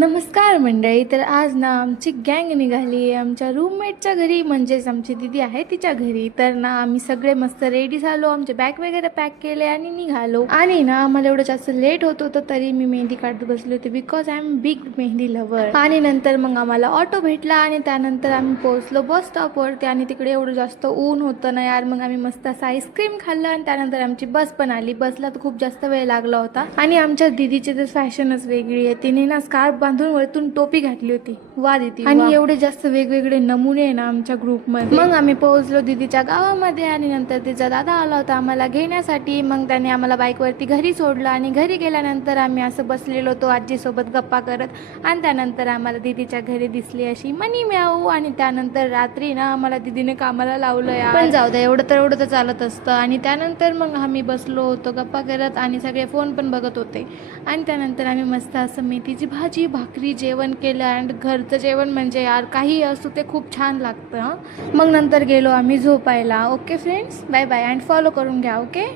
नमस्कार मंडळी. तर आज ना आमची गँग निघाली आहे आमच्या रूममेटच्या घरी, म्हणजेच आमची दीदी आहे तिच्या घरी. तर ना आम्ही सगळे मस्त रेडी झालो, आमचे बॅग वगैरे पॅक केले आणि निघालो. आणि ना आम्हाला एवढं जास्त लेट होत होतं तरी मी मेहंदी काढत बसले होते, because I am big mehndi lover. आणि नंतर मग आम्हाला ऑटो भेटला आणि त्यानंतर आम्ही पोहोचलो बस स्टॉपवरती. आणि तिकडे एवढं जास्त ऊन होतं ना यार, मग आम्ही मस्त असं आईस्क्रीम खाल्लं आणि त्यानंतर आमची बस पण आली. बसला तर खूप जास्त वेळ लागला होता. आणि आमच्या दीदीची तर फॅशनच वेगळी आहे, तिने ना स्कार्फ बांधून वरतून टोपी घातली होती. वा दीदी. आणि एवढे जास्त वेगवेगळे नमुने आहे ना आमच्या ग्रुपमध्ये. मग आम्ही पोहोचलो दीदीच्या गावामध्ये आणि नंतर तिचा दादा आला होता आम्हाला घेण्यासाठी. मग त्याने आम्हाला बाईकवरती घरी सोडलं आणि घरी गेल्यानंतर आम्ही असं बसलेलो होतो आजीसोबत गप्पा करत. आणि त्यानंतर आम्हाला दीदीच्या घरी दिसली अशी मनी म्याऊ. आणि त्यानंतर रात्री ना आम्हाला दीदीने कामाला लावलं यार, पण जाऊ द्या, एवढं तर चालत असतं. आणि त्यानंतर मग आम्ही बसलो होतो गप्पा करत आणि सगळे फोन पण बघत होते. आणि त्यानंतर आम्ही मस्त असं मेथीची भाजी भाकरी जेवण केलं. अँड घरचं जेवण म्हणजे यार काही असो ते खूप छान लागतं. मग नंतर गेलो आम्ही झोपायला. Okay friends, bye bye. And follow करून घ्या. ओके.